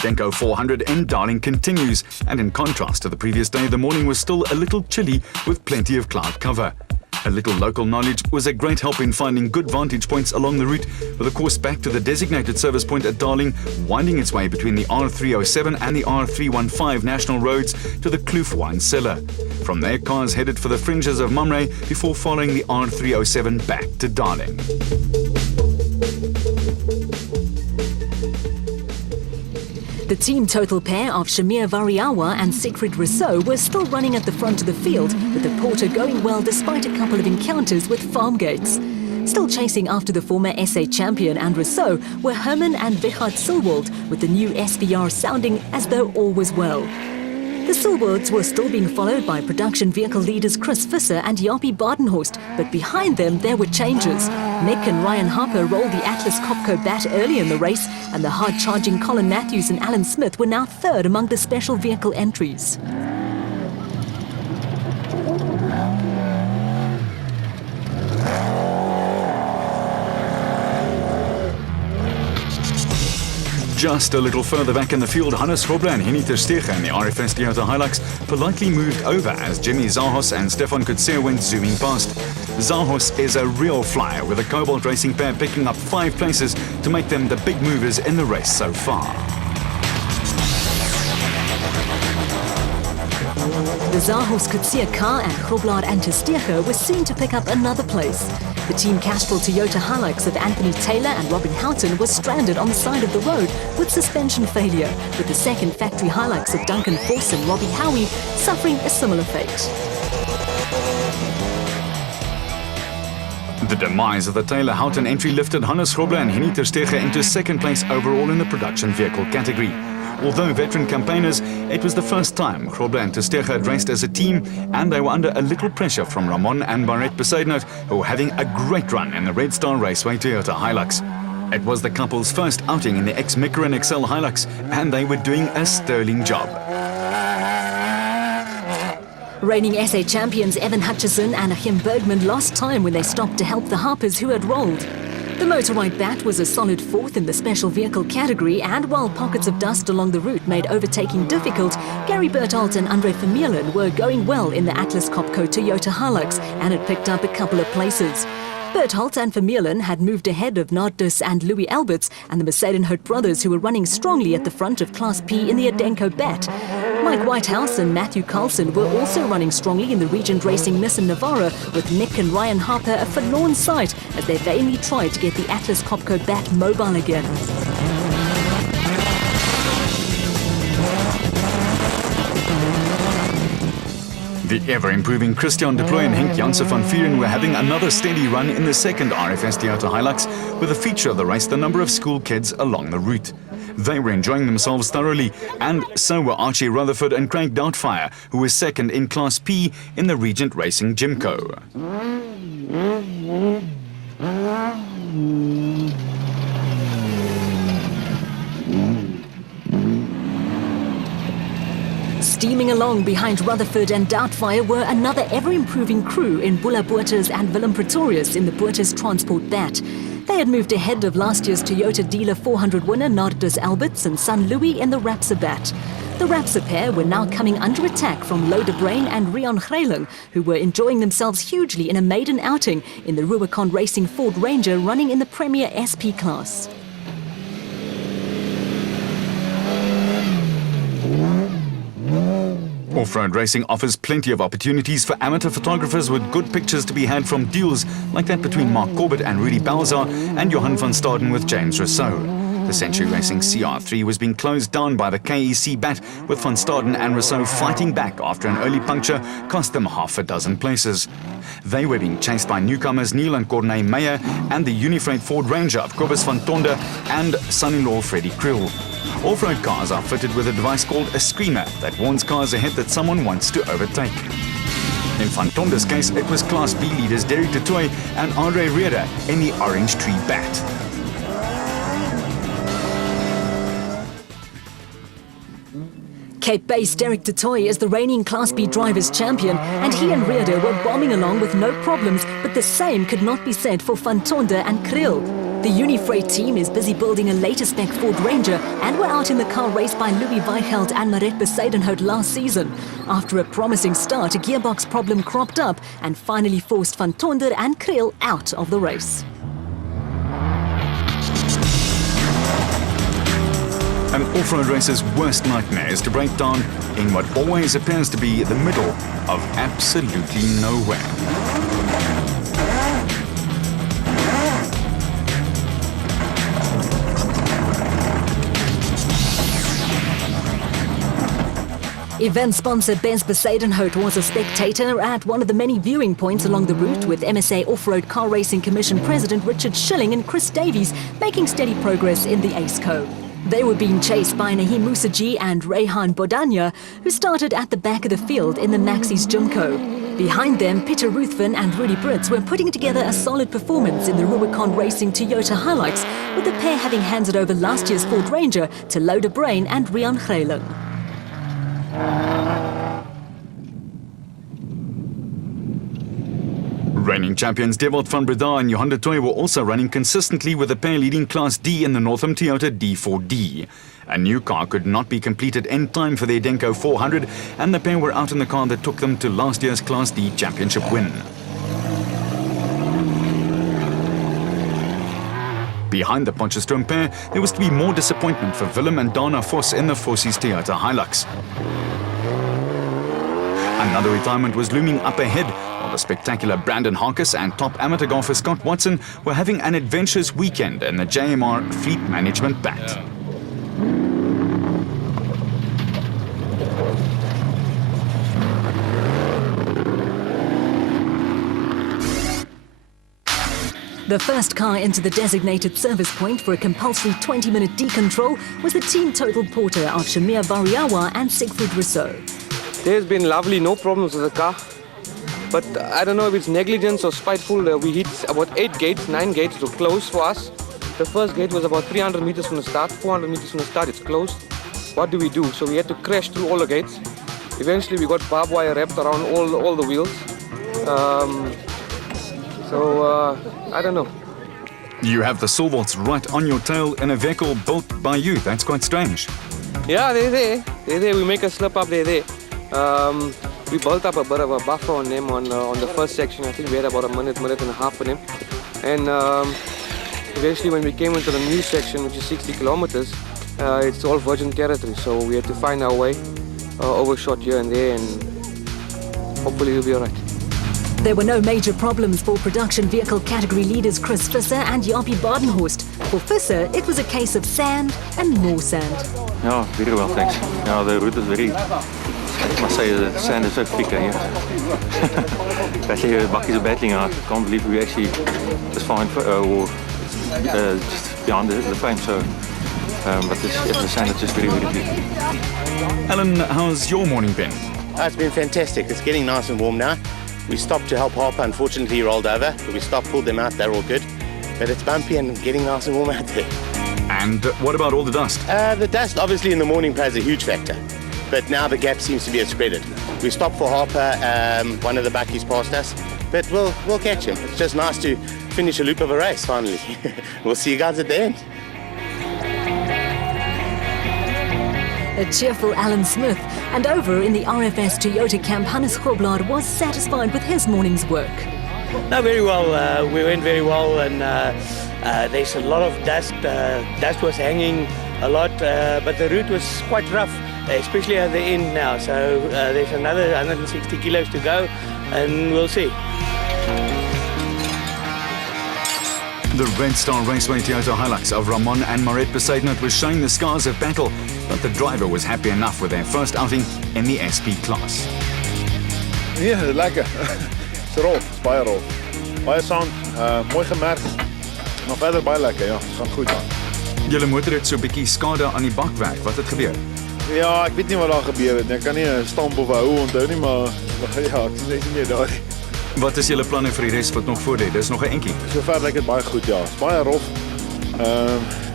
Adenco 400 in Darling continues, and in contrast to the previous day, the morning was still a little chilly with plenty of cloud cover. A little local knowledge was a great help in finding good vantage points along the route, with a course back to the designated service point at Darling, winding its way between the R307 and the R315 national roads to the Kloof wine cellar. From there, cars headed for the fringes of Mamre before following the R307 back to Darling. The team total pair of Shamir Variawa and Siegfried Rousseau were still running at the front of the field, with the Porter going well despite a couple of encounters with farm gates. Still chasing after the former SA champion and Rousseau were Herman and Wichard Silwald, with the new SVR sounding as though all was well. The Silwards were still being followed by production vehicle leaders Chris Visser and Jaapie Badenhorst, but behind them there were changes. Nick and Ryan Harper rolled the Atlas Copco bat early in the race, and the hard-charging Colin Matthews and Alan Smith were now third among the special vehicle entries. Just a little further back in the field, Hannes Robler and Henny ter Steege in the RFS Toyota Hilux politely moved over as Jimmy Zahos and Stefan Kutser went zooming past. Zahos is a real flyer, with the Cobalt Racing pair picking up 5 places to make them the big movers in the race so far. The Zahos Kutser car and Grobler and ter Steege were seen to pick up another place. The Team Castrol Toyota Hilux of Anthony Taylor and Robin Houghton was stranded on the side of the road with suspension failure, with the second factory Hilux of Duncan Force and Robbie Howie suffering a similar fate. The demise of the Taylor-Houghton entry lifted Hannes Grobler and Henny ter Steege into second place overall in the production vehicle category. Although veteran campaigners, it was the first time Grobler and ter Steege had raced as a team, and they were under a little pressure from Ramon and Barrett Besaidnout, who were having a great run in the Red Star Raceway Toyota Hilux. It was the couple's first outing in the ex-Micron XL Hilux, and they were doing a sterling job. Reigning SA champions Evan Hutchison and Achim Bergman lost time when they stopped to help the Harpers, who had rolled. The motorbike bat was a solid 4th in the special vehicle category, and while pockets of dust along the route made overtaking difficult, Gary Bertholdt and Andre Vermeulen were going well in the Atlas Copco Toyota Hilux and had picked up a couple of places. Bertholdt and Vermeulen had moved ahead of Nardus and Louis Alberts and the Besaidnout brothers, who were running strongly at the front of Class P in the Adenco bat. Mike Whitehouse and Matthew Carlson were also running strongly in the Regent Racing Nissan Navara, with Nick and Ryan Harper a forlorn sight as they vainly tried to get the Atlas Copco bat mobile again. The ever-improving Christian de Plooy and Henk Janssen van Vieren were having another steady run in the second RFS Toyota Hilux, with a feature of the race the number of school kids along the route. They were enjoying themselves thoroughly, and so were Archie Rutherford and Craig Doubtfire, who was second in Class P in the Regent Racing Jimco. Steaming along behind Rutherford and Doubtfire were another ever-improving crew in Bula Boertes and Willem Pretorius in the Boertes Transport bat. They had moved ahead of last year's Toyota Dealer 400 winner Nardus Alberts and Son Louis in the Rapsa bat. The Rapsa pair were now coming under attack from Lode Brain and Rion Greyling, who were enjoying themselves hugely in a maiden outing in the Rubicon Racing Ford Ranger running in the Premier SP class. Off-road racing offers plenty of opportunities for amateur photographers, with good pictures to be had from duels like that between Mark Corbett and Rudy Balzar and Johan van Staden with James Rousseau. The Century Racing CR3 was being closed down by the KEC bat, with van Staden and Rousseau fighting back after an early puncture cost them half a dozen places. They were being chased by newcomers Neil and Corneille Meyer and the Unifreight Ford Ranger of Kobus van Tonde and son-in-law Freddie Krill. Off-road cars are fitted with a device called a screamer that warns cars ahead that someone wants to overtake. In Van Tonde's case, it was Class B leaders Derek de Tooy and Andre Reeder in the Orange Tree bat. Cape-based Derek de Tooy is the reigning Class B Drivers' Champion, and he and Reeder were bombing along with no problems, but the same could not be said for Van Tonde and Krill. The Unifreight team is busy building a later spec Ford Ranger and were out in the car race by Louis Weichelt and Maret Besadenhout last season. After a promising start, a gearbox problem cropped up and finally forced Van Tonder and Kriel out of the race. An off-road racer's worst nightmare is to break down in what always appears to be the middle of absolutely nowhere. Event sponsor Bez Besadenhout was a spectator at one of the many viewing points along the route, with MSA Off-Road Car Racing Commission President Richard Schilling and Chris Davies making steady progress in the ACECO. They were being chased by Naheem Musaji and Rehan Bodania, who started at the back of the field in the Maxis Junco. Behind them, Peter Ruthven and Rudy Brits were putting together a solid performance in the Rubicon Racing Toyota Hilux, with the pair having handed over last year's Ford Ranger to Loda Brain and Rian Greyling. Reigning champions Dewald van Breda and Johan de Tooy were also running consistently, with the pair leading Class D in the Northam Toyota D4D. A new car could not be completed in time for the Adenco 400, and the pair were out in the car that took them to last year's Class D championship win. Behind the Potchefstroom pair, there was to be more disappointment for Willem and Dana Vos in the Fossies Toyota Hilux. Another retirement was looming up ahead, while the spectacular Brandon Harkis and top amateur golfer Scott Watson were having an adventurous weekend in the JMR Fleet Management Bat. The first car into the designated service point for a compulsory 20-minute decontrol was the team total porter of Shamir Variawa and Siegfried Rousseau. There's been lovely, no problems with the car. But I don't know if it's negligence or spiteful. We hit about 9 gates were closed for us. The first gate was about 300 meters from the start, 400 meters from the start, it's closed. What do we do? So we had to crash through all the gates. Eventually we got barbed wire wrapped around all the wheels. I don't know. You have the Silverts right on your tail in a vehicle built by you. That's quite strange. Yeah, they're there. They're there. We make a slip up, they're there. We built up a bit of a buffer on them on the first section. I think we had about a minute and a half on them. And eventually when we came into the new section, which is 60 kilometers, it's all virgin territory. So we had to find our way, overshot here and there, and hopefully we'll be all right. There were no major problems for production vehicle category leaders Chris Visser and Jaapie Badenhorst. For Visser, it was a case of sand and more sand. Yeah, very well, thanks. Yeah, the route is very, I must say, the sand is so thick here. Actually, Bakkies are battling. I can't believe we actually just find just behind the frame. So, but the sand is just very, very thick. Alan, how's your morning been? It's been fantastic. It's getting nice and warm now. We stopped to help Harper. Unfortunately, he rolled over. We stopped, pulled them out. They're all good. But it's bumpy and getting nice and warm out there. And what about all the dust? The dust, obviously, in the morning plays a huge factor. But now the gap seems to be spreaded. We stopped for Harper. One of the Bakkies passed us. But we'll catch him. It's just nice to finish a loop of a race, finally. We'll see you guys at the end. A cheerful Alan Smith, and over in the RFS Toyota camp, Hannes Groblaar was satisfied with his morning's work. No, very well. We went very well, and there's a lot of dust. Dust was hanging a lot, but the route was quite rough, especially at the end now. So there's another 160 kilos to go, and we'll see. The Red Star Raceway Toyota Hilux of Ramon and Maret Besadenhout was showing the scars of battle, but the driver was happy enough with their first outing in the SP class. Nee, lekker. It's rof, it's baie rof. Baie sound, mooi gemerk. Maar verder baie lekker, ja. Gaan goed aan. Julle motor het so 'n bietjie skade aan die bakwerk. Wat het gebeur? Ja, ek weet nie wat daar gebeur het nie. Ek kan nie 'n stamp of 'n hou onthou nie, maar ja, ek is nie meer daar nie. Wat is julle planne vir die res wat nog voor lê? Dis nog 'n entjie. Sover lyk dit baie goed, ja. It's baie rof.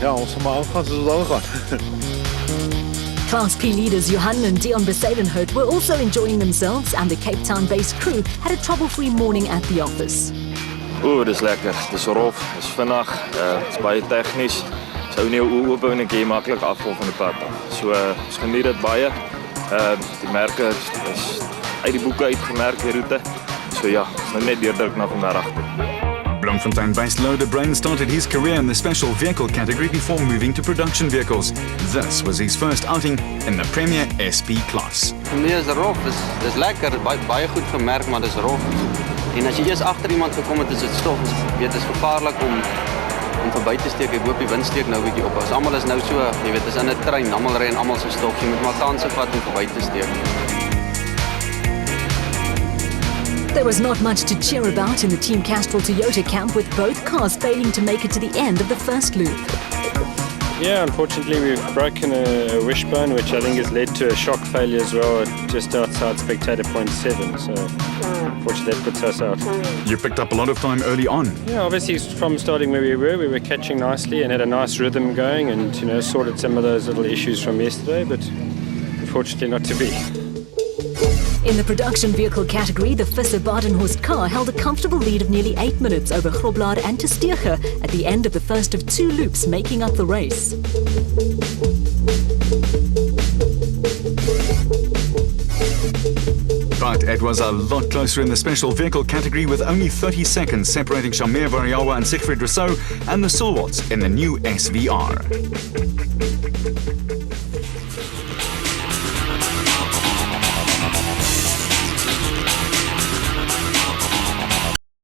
Ja, ons gaan maar aangaan soos ons aangaan. Class P leaders Johan and Dion Besadenhout were also enjoying themselves, and the Cape Town-based crew had a trouble-free morning at the office. Oeh, dis lekker. Dis rof, dis vinnig, dis baie tegnies. Sou nie oop en ek maklik afval van die pad af. So, ons geniet dit baie. Die merke is uit die boeke uitgemerk, die roete. So ja, nou net deurdruk na vanmiddag toe. Bloemfontein-based loader Brain started his career in the special vehicle category before moving to production vehicles. This was his first outing in the Premier SP class. Nee, is rof, dis lekker, baie goed gemerk, maar dis rof. En as jy eers agter iemand gekom het, is dit stof. Weet, dis gevaarlik om verby te steek. Ek hoop die wind steek nou 'n bietjie op. As almal is nou so, jy weet, is in 'n trein, almal ry en almal se stof. Jy moet maar kanse vat om verby te steek. There was not much to cheer about in the Team Castrol Toyota camp, with both cars failing to make it to the end of the first loop. Yeah, unfortunately we've broken a wishbone, which I think has led to a shock failure as well, just outside spectator point 7. So unfortunately that puts us out. You picked up a lot of time early on. Yeah, obviously from starting where we were catching nicely and had a nice rhythm going, and sorted some of those little issues from yesterday, but unfortunately not to be. In the production vehicle category, the Visser Badenhorst car held a comfortable lead of nearly 8 minutes over Groblaar and Testeger at the end of the first of 2 loops making up the race. But it was a lot closer in the special vehicle category, with only 30 seconds separating Shamir Variawa and Siegfried Rousseau and the Silwarts in the new SVR.